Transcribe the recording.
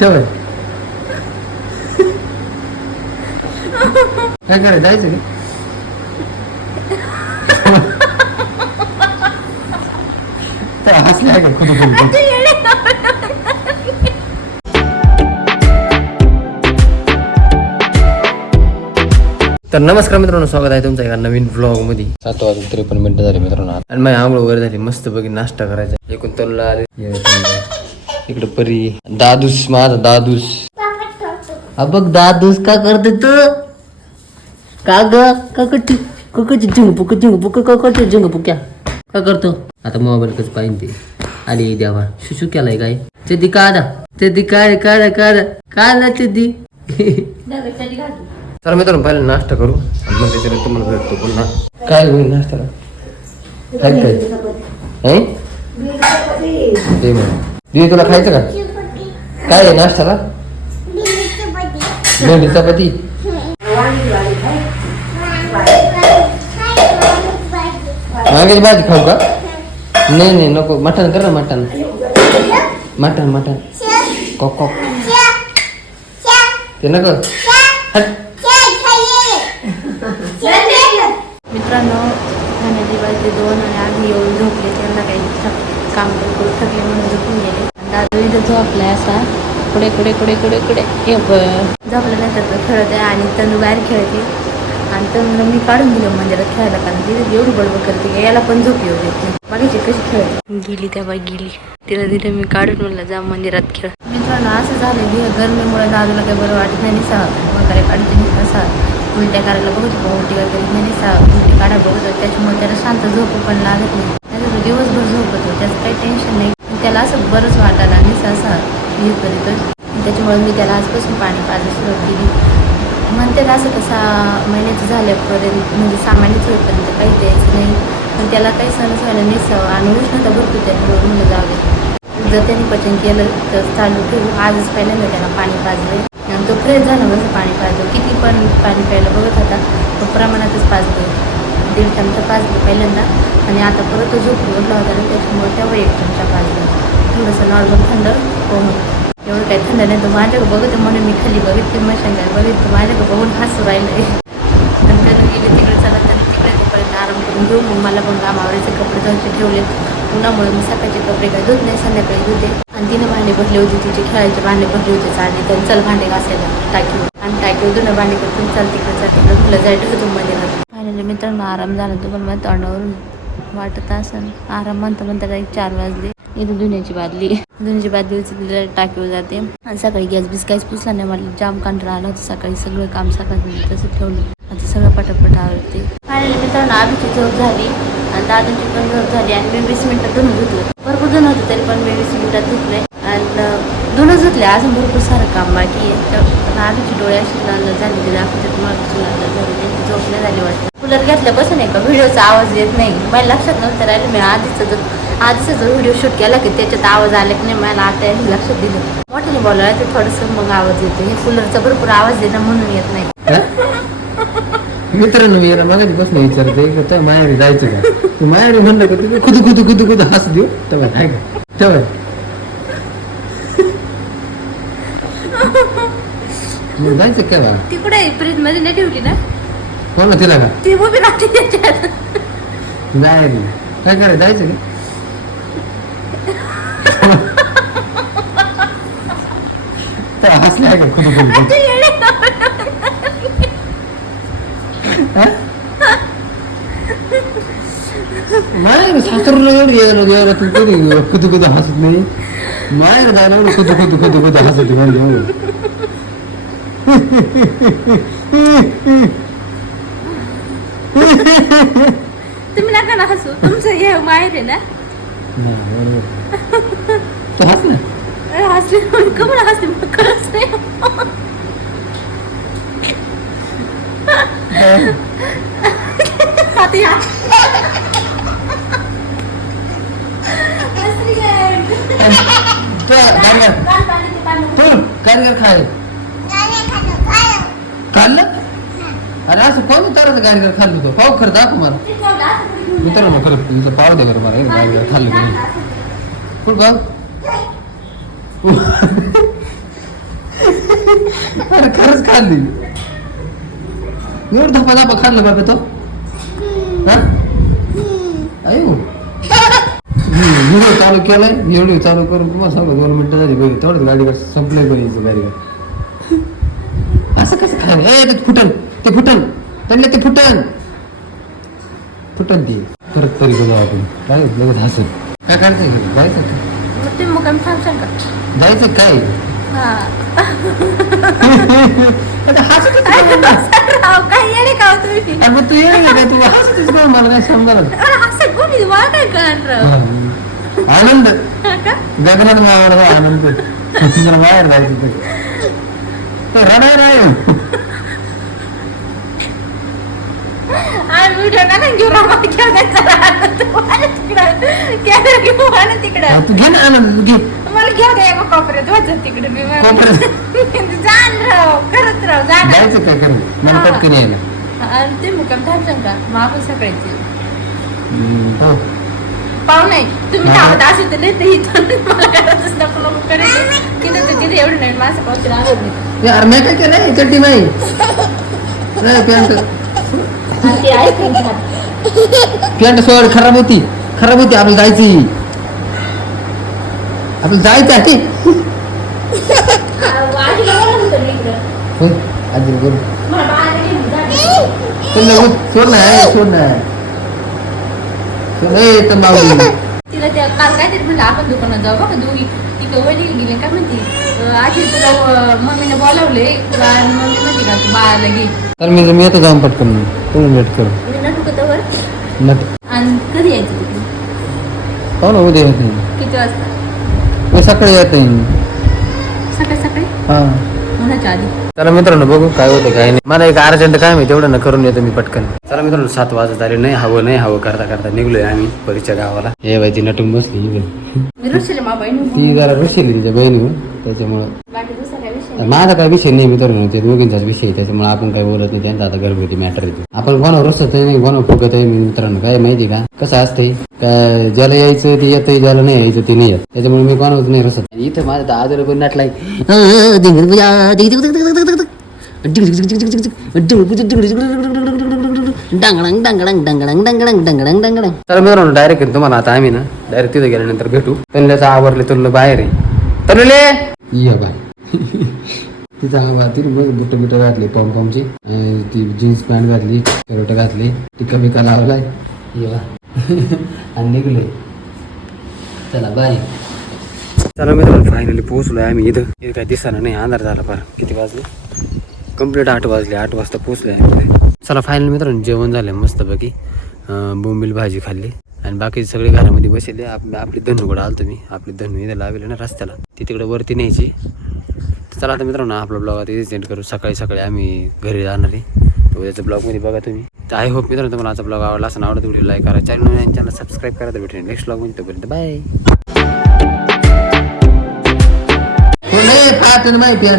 ठेव काय करायचं जायचं का हसले आहे का खुद खुद तर नमस्कार मित्रांनो स्वागत आहे तुमचं एका नवीन व्लॉगमध्ये सात वाजून त्रेपन्न मिनिटं झाली मित्रांनो आणि माझी आंघोळ वगैरे झाली मस्त बघी नाश्ता करायचा एकूण तरुणला आले ये तरुणला. इकडे परी। दादूस माझा दादूस। हा बघ दादूस का करते तू? का ग? का करते झिंग पुक झिंग पुक झिंग पुक्या का करतो आता मोबाईल पाहिजे ते। आली द्यावा शुशू केलाय काय ते दी काढा। ते दी काय काढा। काढा काढा ते दी तर मित्रांनो पहिला नाश्ता करू. आणि मग त्याच्यानंतर तुम्हाला भेटतो पुन्हा. काय होईल नाश्त्याला? काय काय? दे मग दे तुला खायचं का? काय आहे नाश्त्याला? भेंडी चपाती? वांग्याची भाजी खाऊ का? नाही नाही नको. मटण कर ना मटण. मटण मटण. Cock cock. ते नको. मित्रांनो दोन आणि आम्ही येऊन झोपले त्यांना काही काम करून थकले म्हणून झोपून गेले दादू इथं झोपलाय असा. कुडे कुडे कुडे कुडे कुडे. हे ब- झोपल्यानंतर तो खेळत आहे आणि तनु बाहेर खेळते. आणि तनुला मी काढून दिलं मंदिरात खेळायला कारण तिथे एवढी बडबड करते याला पण झोप येऊ देत नाही. बाकीची कशी खेळते. गेली तेव्हा गेली तिला दिलं मी काढून म्हणलं जा मंदिरात खेळ. मित्रांनो असं झालं की गरमीमुळे दादूला काही बरं वाटत नाही निसा वगैरे काढते नाही असा उलट्या करायला बघत होतो उलटी वगैरे नाही निसा उलटी काढायला बघत होतो त्याच्यामुळे त्याला शांत झोप पण लागत नाही. त्याचं तो दिवसभर होतो. त्याचं काही टेन्शन नाही. त्याला असं बरंच वाटायला निसा असा हे करीत त्याच्यामुळे मी त्याला आजपासून पाणी पाजायला सुरुवात केली. म्हणते ना असं कसा महिन्याचं झाल्यापर्यंत म्हणजे सामान्यच होईपर्यंत काही द्यायचं नाही. पण त्याला काही सणच व्हायला नाही आणि उष्णता भरपूर त्याच्यामुळे मुलं जावे. जर त्यांनी पचन केलं तर चालू ठेवू. आजच पहिल्यांदा त्याला पाणी पाजलं आणि तो फ्रेश झाला कसं पाणी पाजतो. किती पण पाणी प्यायला बघत होता तो प्रमाणातच पाजतो दीड चमचा पाजलं पहिल्यांदा. आणि आता परत तो झोपून उठला होता आणि त्याच्यामुळे तेव्हा एक चमचा पाजलं थोडंसं नॉर्मल थंड होऊन एवढं काही थंड नाही तर माझ्याकडे बघत म्हणून मी खाली बघितली मशान काय बघितलं माझ्याकडे बघून हसू राहिलं आणि करून गेले तिकडे चला तर तिकडे तोपर्यंत आराम करून घेऊ. मग मला पण कामावरचे कपडे धुवायचे ठेवले उन्हामुळे मी सकाळचे कपडे काय धुत नाही संध्याकाळी धुते. आणि तिने भांडे भरले होते तिचे खेळायचे भांडे भरले होते चालले तर चल भांडे घासायला. टाकीवर. आणि टाकीवर धुणं भांडे करतो चल तिकडे चल तिकडे तुला जायचं होतं मध्ये फायनली मित्रांनो आराम झाला तो पण मला तोंडावरून वाटत असेल आराम म्हणता म्हणता डायरेक्ट चार वाजले. इथं धुण्याची बादली. धुण्याची बादली उचलली टाकीवर जाते. आणि सकाळी गॅस बीस काहीच पुसला नाही. मला जाम कंटाळा आला होता. सकाळी सगळं काम सकाळी तसं ठेवलं. आता सगळं पटापट आवडते फायनली मित्रांनो आधीची झोप झाली. आणि दादांची पण झोप झाली. आणि मी वीस मिनिटात धुणं धुतलं. भरपूर धुणं होतं तरी पण मी वीस मिनिटात धुतले आणि धुणं धुतले अजून भरपूर सारं काम बाकी आहे तर आधीची डोळे अशी लाल झालेली झाली ते दाखवते. तुम्हाला लाल झाली त्यांची झोप नाही झाली वाटतं. कूलर घेतल्यापासून आहे का व्हिडिओचा आवाज येत नाही. मला लक्षात नव्हतं राहिलं. मी आधीच जर आधीचा जर व्हिडिओ शूट केला की त्याच्यात आवाज आला की नाही मला आता लक्षात दिलं. मोठ्याने बोलायला ते थोडंसं मग आवाज येतो. हे कूलरचा भरपूर आवाज येणं म्हणून येत नाही. मित्रांनो मी याला मागाची बसून विचारते का मायारी जायचं का? मायारी म्हणलं का तुम्ही खुद खुद खुद खुद हस देऊ. तेव्हा काय का तेव्हा मग जायचं काय बा ती कुठे फ्रीजमध्ये नाही ठेवली ना? कोण तिला का? ती उभी राहते त्याच्यात. जायला काय करायचं जायचं का? तेव्हा हसले आहे का खुदू खुदू ते येडे. मायर सासरला एवढं यायला यायला तू कधी खुदू खुदू हसत नाही? जायला एवढं खुदू खुदू खुदू खुदू हसत म्हणजे एवढं तुम्ही नका ना हसू तुमचं हे माहेर आहे ना. तू हस ना हसले हसले नाही आता या. हसली काय? तू खाय खाल्लं अरे असं कोण ताराचं खाल्लं होतं. पाव खरं दाखव मला. ते ठेवलं, मित्रांनो खरं तुझं पाव दे बरं मला गाडीवर खाल्लं की नाही कुठं गाव अरे खरंच खाल्ली. एवढं धपा धापा खाल्लं बाबा तो. हा? अयो हो. व्हिडिओ चालू केलाय व्हिडिओ चालू करून तुम्हाला सांगू दोन मिनटं झाली बघ तेवढंच गाडीवर संपलंय बघ गाडीवर असं कसं खायला? ए ते फुटल ते फुटल. त्यांना ते फुटन. फुटन ते. परत तरी बघू आपण. काय लगेच हसत काय करायचं जायचं का? मग ते मुकाम थांबशाल का जायचं काय? हा. आता हसतच काय म्हणणार? राव, काय येणे का हो तुम्ही? अरे मग तू ये ना मला काय समजायला अरे असं कोणी मला काय कळणार राव? आनंद. हा का? गगनात आनंद. बाहेर जायचं तर रडाय राय आणि व्हिडिओ मला घेऊन तिकडं कॅमेरा घेऊन आणा तिकडं. तू घे ना आनंद घे. मला घेऊ द्या एका कोपऱ्यात. तिकडे मी? जाण राव खरंच राव जाण जायचं काय करू मला. पटकन यायला. आणि ते मुकाम थांबशाल का? मग आपण सकाळची हो. पाहू नाही. तुम्ही असेल तर नाही तर इथं मला करायचंच नको नको करायचं तिथं तर तिथे एवढं नाही. माझं पावसाला आवड नाही. यार मी काय केलंय? चड्डी नाही नाही ते आहे. सोड खराब होती. खराब होती आपल्याला जायची. आपल्याला जायचं आहे. होय आजी बोल. सोड ना सोड ना सोड ए, तिला त्या काल काय तरी म्हणलं आपण दुकानात जाऊ बघा दोघी तिकडे वडील गेले काय म्हणते? अं, आजी तुला मम्मीने बोलावले आणि मम्मी म्हणते का तू बाळाला घे. तर मी मी येतो जाऊन पटकन तुम्ही वेट करू. नटू आणि कधी यायचं हो ना उद्या येत. नाही किती वाजता? मी सकाळी येत. नाही सकाळी सकाळी? हा. उन्हाच्या आधी. चला मित्रांनो बघू काय होतं काय नाही. मला एक अर्जंट काय माहिती तेवढं ना करून येतो मी पटकन. चला मित्रांनो सात वाजत आले. नाही हवं नाही हवं करता करता निघलोय आम्ही परीच्या गावाला. हे बाई ती नटून बसली. मी मा बहिणी ती जरा रुशीली तिच्या बहिणीवर त्याच्यामुळं बाकी दुसरा काय विषय नाही. माझा काय विषय नाही मित्र ते दोघींचाच विषय आहे त्याच्यामुळे आपण काय बोलत नाही त्यांचा आता घरगुती मॅटर येते आपण कोणावर रसत नाही कोणावर फुकत आहे मित्रांनो काय माहिती का कसं असते काय ज्याला यायचं ते येतंय ज्याला नाही यायचं ते नाही येत त्याच्यामुळे मी कोणावर नाही रसत इथं माझं तर आजार पण नाटलाय डांगडंग डांगडंग डांगडंग डांगडंग डांगडंग डांगडंग तर मित्रांनो डायरेक्ट तुम्हाला आता आम्ही ना डायरेक्ट तिथे गेल्यानंतर भेटू तनुल्याचं आवरले तुला बाहेर आहे तनुले ये बाय तिथं आवा तिने मग बुट बिट घातली पॉम पॉमची ती जीन्स पॅन्ट घातली शर्ट घातली टिका बिका लावलाय? आणि निघले. चला बाय चला मित्रांनो फायनली पोहोचलोय आम्ही इथं. इथं काय दिसणार नाही अंधार झाला फार. किती वाजले? कंप्लीट आठ वाजले आठ वाजता पोहोचले आम्ही चला फायनल मित्रांनो जेवण झालं मस्तपैकी. बोंबील भाजी खाल्ली. आणि बाकी सगळे घरामध्ये बसले. आप आपली धनुकडं आलतो मी. आपली धनु इथं लावले ना रस्त्याला. ती तिकडे वरती न्यायची. चला आता मित्रांनो आपला ब्लॉग आता इथे सेंड करू. सकाळी सकाळी आम्ही घरी जाणार आहे. तर उद्याच्या ब्लॉगमध्ये बघा तुम्ही. तर आय होप मित्रांनो तुम्हाला आजचा ब्लॉग आवडला असं आवडत व्हिडिओ लाईक करा. चॅनल चॅनल सबस्क्राईब करा तर भेटेल. नेक्स्ट ब्लॉगमध्ये तोपर्यंत बाय माहिती त्या